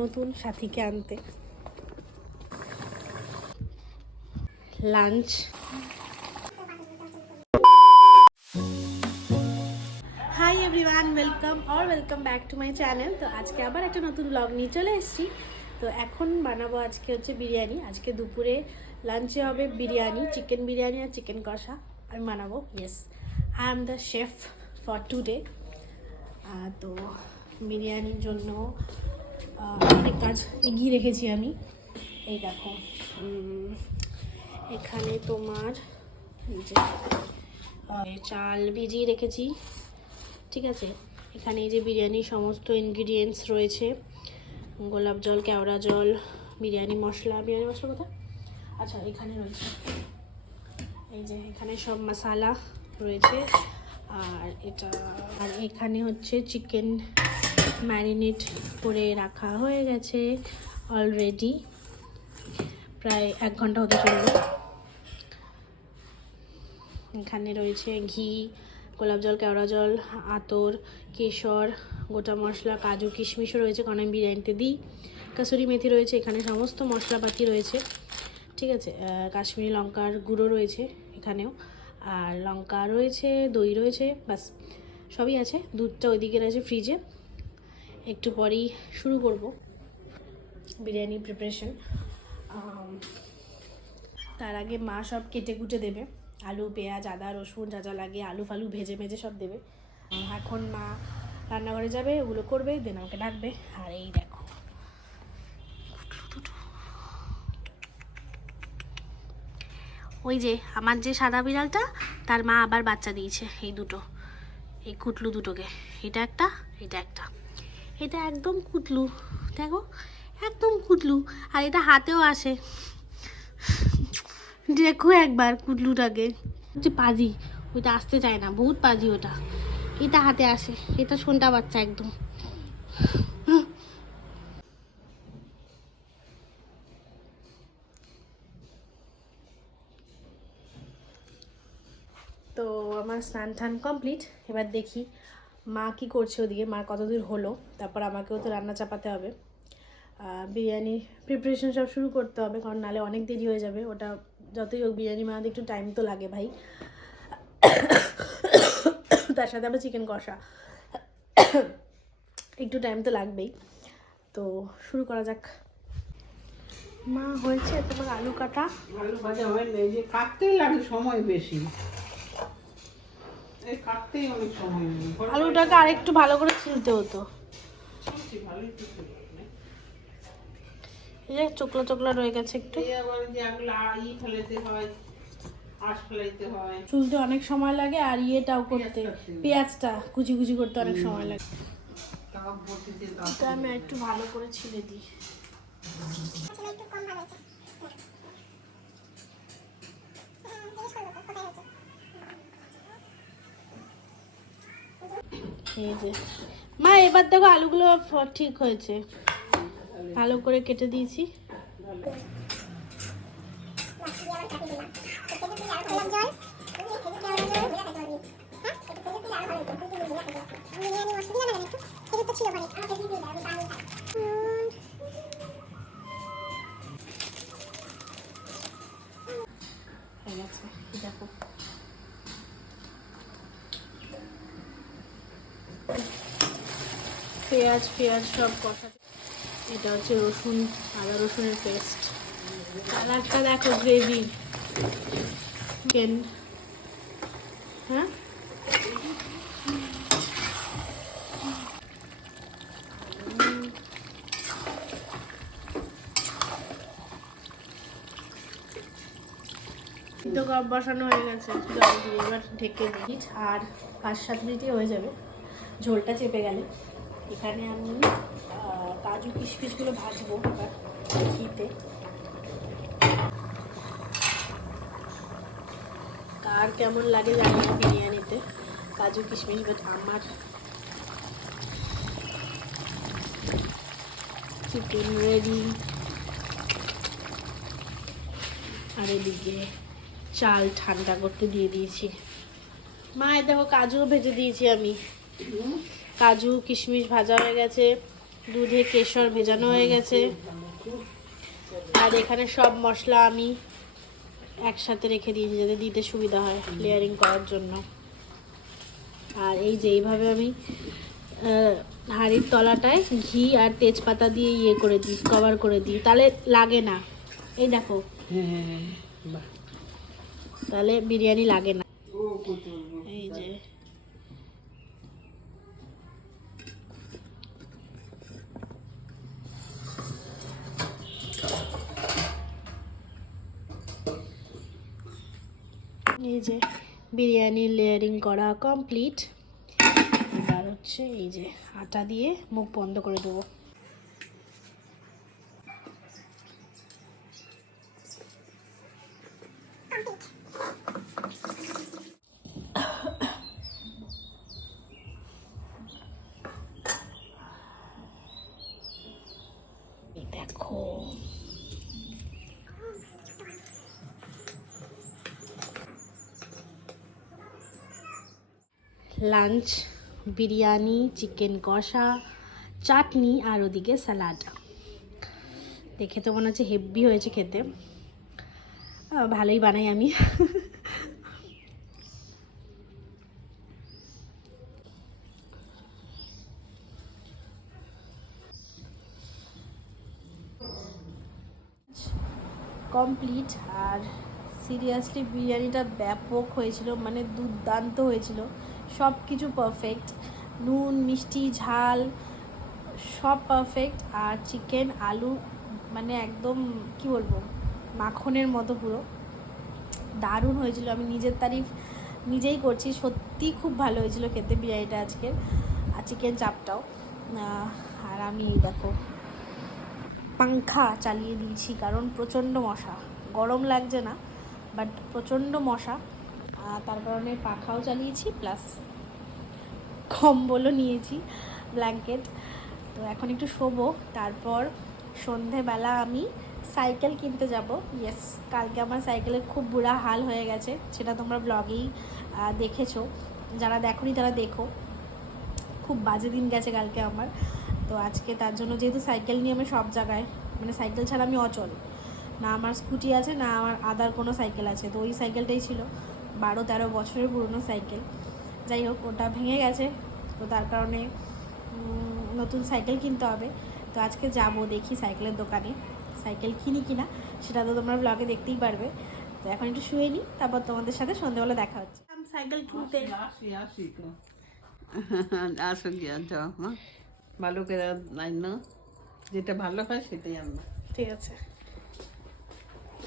নতুন সাথীকে আনতে lunch. Hi everyone, welcome back to my channel. তো আজকে আবার একটা নতুন ব্লগ নিয়ে চলে এসেছি। তো এখন বানাবো আজকে হচ্ছে বিরিয়ানি। আজকে দুপুরে লাঞ্চে হবে বিরিয়ানি, চিকেন বিরিয়ানি আর চিকেন কষা আমি বানাবো। Yes, I am the chef for today. তো বিরিয়ানির জন্য অনেক কাজ এগিয়ে রেখেছি আমি। এই দেখো, এখানে তোমার যে চাল ভিজিয়ে রেখেছি, ঠিক আছে। এখানে এই যে বিরিয়ানির সমস্ত ইনগ্রিডিয়েন্টস রয়েছে, গোলাপ জল, কেওড়া জল, বিরিয়ানি মশলা কোথায়? আচ্ছা, এখানে রয়েছে। এই যে এখানে সব মশলা রয়েছে। আর এখানে হচ্ছে চিকেন ম্যারিনেট করে রাখা হয়ে গেছে অলরেডি, প্রায় 1 ঘন্টা হতে চলবে। এখানে রয়েছে ঘি, গোলাপ জল, কেওড়া জল, আতর, কেশর, গোটা মশলা, কাজু কিশমিশও রয়েছে, কারণ আমি বিরিয়ানিতে দিই। কাসুরি মেথি রয়েছে, এখানে সমস্ত মশলাপাতি রয়েছে, ঠিক আছে। কাশ্মীরি লঙ্কার গুঁড়ো রয়েছে এখানেও, আর লঙ্কা রয়েছে, দই রয়েছে, বাস সবই আছে। দুধটা ওইদিকে আছে ফ্রিজে। একটু পরেই শুরু করব বিরিয়ানি প্রিপারেশন। তার আগে মা সব কেটে কুটে দেবে, আলু, পেঁয়াজ, আদা, রসুন, যা যা লাগে, আলু ফালু ভেজে মেজে সব দেবে। এখন মা রান্নাঘরে যাবে, ওগুলো করবে, দেন আমাকে ডাকবে। আর এই দেখো, ওই যে আমার যে সাদা বিড়ালটা, তার মা আবার বাচ্চা দিয়েছে, এই দুটো, এই কুটলু দুটোকে। এটা একটা, এটা একটা, এটা একদম কুটলু, দেখো একদম কুটলু। আর এটা হাতেও আসে, দেখো একবার কুটলুটাকে। হচ্ছে পাজি, ওইটা আসতে চায় না, বহুত পাজি ওটা। এটা হাতে আসে, এটা সোনটা বাচ্চা একদম। তো আমার স্নান টান কমপ্লিট। এবার দেখি মা কি করছে ওদিকে, মার কতদূর হলো। তারপর আমাকেও তো রান্না চাপাতে হবে, বিরিয়ানি প্রিপারেশন সব শুরু করতে হবে, কারণ নাহলে অনেক দেরি হয়ে যাবে। ওটা যতই হোক বিরিয়ানি বানাতে একটু টাইম তো লাগে ভাই। তার সাথে আবার চিকেন কষা, একটু টাইম তো লাগবেই। তো শুরু করা যাক। মা হয়েছে তোমার আলু কাটা? আলু ভাজা হয় না, যে কাটতেই লাগে সময় বেশি, এই কাটতেই অনেক সময় লাগে। আলুটাকে আরেকটু ভালো করে ছিলতে হতো। ভালোই তো ছিল। এই যে চোকলা চোকলা রয়ে গেছে একটু, এই আবার যে আগলা ফেলাতে হয়, আঁশ ফেলাইতে হয়, চুলতে অনেক সময় লাগে। আর ইয়েটাও করতে, পেঁয়াজটা কুচি কুচি করতে অনেক সময় লাগে। এটা আমি একটু ভালো করে ছিলে দিই। এই যে মা, এবার দেখো আলুগুলো ঠিক হয়েছে, ভালো করে কেটে দিয়েছি। দেখো পেঁয়াজ সব কষা। এটা হচ্ছে রসুন, আদা রসুনের পেস্ট। কালারটা দেখো, গ্রেভি চিকেন। হ্যাঁ, সিদ্ধ কাপ বসানো হয়ে গেছে, জল দিয়ে এবার ঢেকে দিই। আর 5-7 মিনিটই হয়ে যাবে, ঝোলটা চেপে গেলে। এখানে আমি কাজু কিশমিশগুলো ভাজবো এবার ঘিতে। কার কেমন লাগে জানি না বিরিয়ানিতে কাজু কিশমিশ, বাট আমার চিকেন রেডি। আর এদিকে চাল ঠান্ডা করতে দিয়ে দিয়েছি। মা, দেখো কাজুও ভেজে দিয়েছি আমি, কাজু কিশমিশ ভাজা হয়ে গেছে, দুধে কেশর ভেজানো হয়ে গেছে। আর এখানে সব মশলা আমি একসাথে রেখে দিয়েছি যাতে দিতে সুবিধা হয় লেয়ারিং করার জন্য। আর এই যে এইভাবে আমি হাঁড়ির তলাটায় ঘি আর তেজপাতা দিয়ে ইয়ে করে দিই, কভার করে দিই, তাহলে লাগে না। এই দেখো, তাহলে বিরিয়ানি লাগে না। এই যে বিরিয়ানির লেয়ারিং করা কমপ্লিট। এবার হচ্ছে এই যে আটা দিয়ে মুখ বন্ধ করে দেবো। দেখো লাঞ্চ, বিরিয়ানি, চিকেন কষা, চাটনি আর ওদিকে স্যালাড। দেখে তো মনে হচ্ছে হেভি হয়েছে খেতে। ভালোই বানাই আমি। কমপ্লিট। আর সিরিয়াসলি বিরিয়ানিটা ব্যাপক হয়েছিল, মানে দুর্দান্ত হয়েছিল, সব কিছু পারফেক্ট, নুন মিষ্টি ঝাল সব পারফেক্ট। আর চিকেন আলু মানে একদম কি বলবো, মাখনের মতো পুরো দারুণ হয়েছিল। আমি নিজের তারিফ নিজেই করছি, সত্যি খুব ভালো হয়েছিল খেতে বিরিয়ানিটা আজকে। আর চিকেন চাপটাও। আর আমি দেখো পাংখা চালিয়ে দিয়েছি কারণ প্রচণ্ড মশা, গরম লাগছে না বাট প্রচণ্ড মশা, তার কারণে পাখাও চালিয়েছি, প্লাস কম্বলও নিয়েছি, ব্ল্যাঙ্কেট। তো এখন একটু শোবো, তারপর সন্ধেবেলা আমি সাইকেল কিনতে যাব। ইয়েস, কালকে আমার সাইকেলের খুব বুড়া হাল হয়ে গেছে, সেটা তোমরা ব্লগেই দেখেছো, যারা দেখোনি তারা দেখো। খুব বাজে দিন গেছে কালকে আমার। তো আজকে তার জন্য যেহেতু সাইকেল নিয়ে আমি সব জায়গায়, মানে সাইকেল ছাড়া আমি অচল, না আমার স্কুটি আছে না আমার আদার কোনো সাইকেল আছে, তো ওই সাইকেলটাই ছিল 12-13 বছরের পুরনো সাইকেল। যাই হোক, ওটা ভেঙে গেছে, তো তার কারণে নতুন সাইকেল কিনতে হবে। তো আজকে যাব, দেখি সাইকেলের দোকানে সাইকেল কিনি কিনা, সেটা তো তোমরা ব্লগে দেখতেই পারবে। তো এখন একটু শুয়ে নিই, তারপর তোমাদের সাথে সন্ধ্যেবেলা দেখা হচ্ছে। সাইকেল কিনতে আসো গিয়া যাও, ভালো করে না, যেটা ভালো হয় সেটাই আনবা। ঠিক আছে,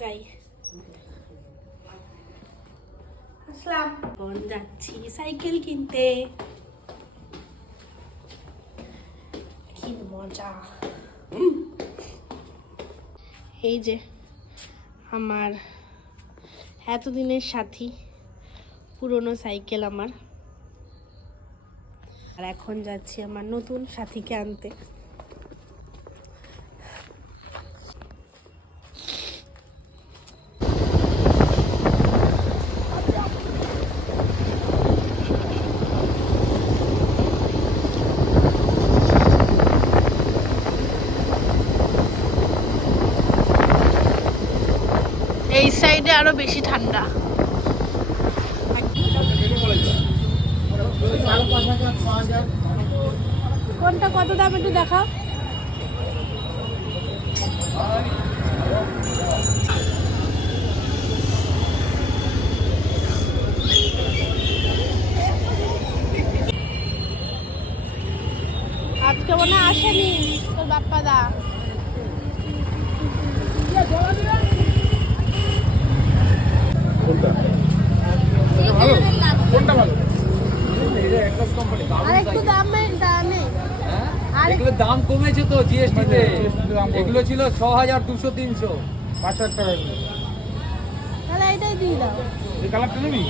যাই। আসলাম, এখন যাচ্ছি সাইকেল কিনতে। কি মজা। এই যে আমার এতদিনের সাথী, পুরনো সাইকেল আমার। আর এখন যাচ্ছি আমার নতুন সাথীকে আনতে। এই সাইডে আরো বেশি ঠান্ডা। কোনটা কত দাম একটু দেখা। আজকে মনে হয় আসেনি তোর বাপ্পা দা। দাম কমেছে তো জিএসটি তে, এগুলো ছিল 6200-300, 5,000 টাকা। তাহলে এটাই দিয়ে দাও। এই কালারটা নিবি?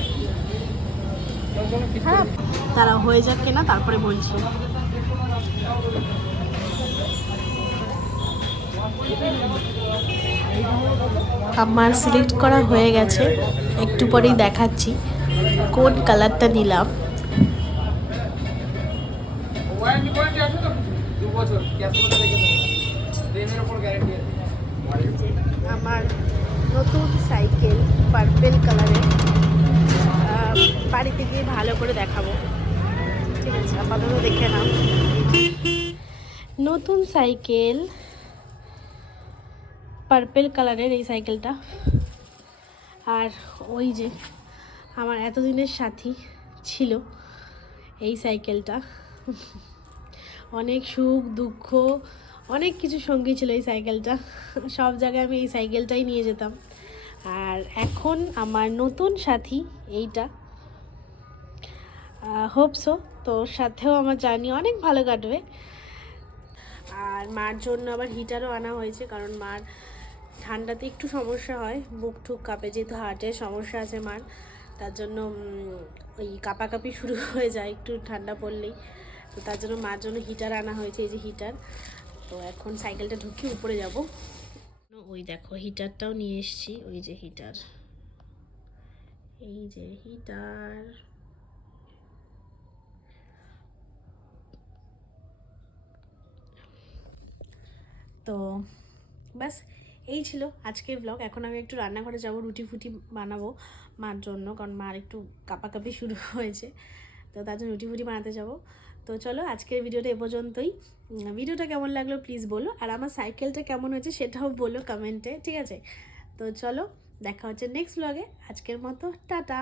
খারাপ, তারা হয়ে যাক কিনা তারপরে বলছি। আমার সিলেক্ট করা হয়ে গেছে, একটু পরেই দেখাচ্ছি কোন কালারটা নিলাম। বছর ক্যাশ করে রেখে দেবো, ফ্রেমের ওপর গ্যারান্টি আছে। এই যে আমার নতুন সাইকেল পার্পেল কালারের, বাড়িতে গিয়ে ভালো করে দেখাবো, ঠিক আছে? আপাতত দেখে নাও নতুন সাইকেল পার্পেল কালারের এই সাইকেলটা। আর ওই যে আমার এতদিনের সাথী ছিল এই সাইকেলটা, অনেক সুখ দুঃখ অনেক কিছু সঙ্গী ছিল এই সাইকেলটা, সব জায়গায় আমি এই সাইকেলটাই নিয়ে যেতাম। আর এখন আমার নতুন সাথী এইটা, হোপসো তোর সাথেও আমার জার্নি অনেক ভালো কাটবে। আর মার জন্য আবার হিটারও আনা হয়েছে, কারণ মার ঠান্ডাতে একটু সমস্যা হয়, বুক ঠুক কাঁপে, যেহেতু হার্টের সমস্যা আছে মার, তার জন্য ওই কাঁপাকাঁপি শুরু হয়ে যায় একটু ঠান্ডা পড়লেই। তো তার জন্য মার জন্য হিটার আনা হয়েছে, এই যে হিটার। তো এখন সাইকেলটা ঢুকিয়ে উপরে যাব। ওই দেখো হিটারটাও নিয়ে এসেছি, ওই যে হিটার, এই যে হিটার। তো ব্যাস এই ছিল আজকের ব্লগ। এখন আমি একটু রান্নাঘরে যাব, রুটি ফুটি বানাবো মার জন্য, কারণ মার একটু কাঁপাকাঁপি শুরু হয়েছে, তো তার জন্য রুটি ফুটি বানাতে যাব। তো চলো আজকের ভিডিওটা এ পর্যন্তই। ভিডিওটা কেমন লাগলো প্লিজ বলো, আর আমার সাইকেলটা কেমন হয়েছে সেটাও বলো কমেন্টে, ঠিক আছে? তো চলো দেখা হচ্ছে নেক্সট ব্লগে। আজকের মতো টাটা।